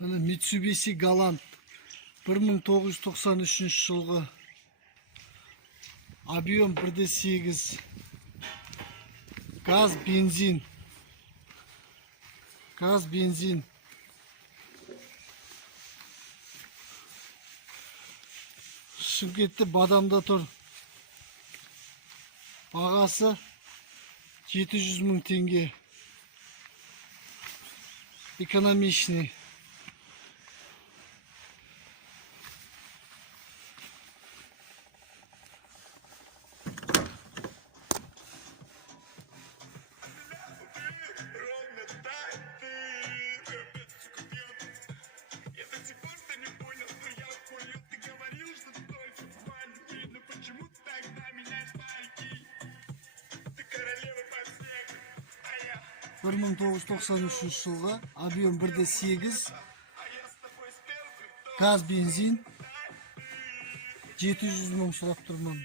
Mitsubishi Galant 1993 жылғы объем 1.8 газ бензин Шымкентте Бадамда тұр. Бағасы 700 мың теңге. Экономичный. Бір 1993 жылғы объем 1.8 газ бензин 700 мың сұрап тұрмын.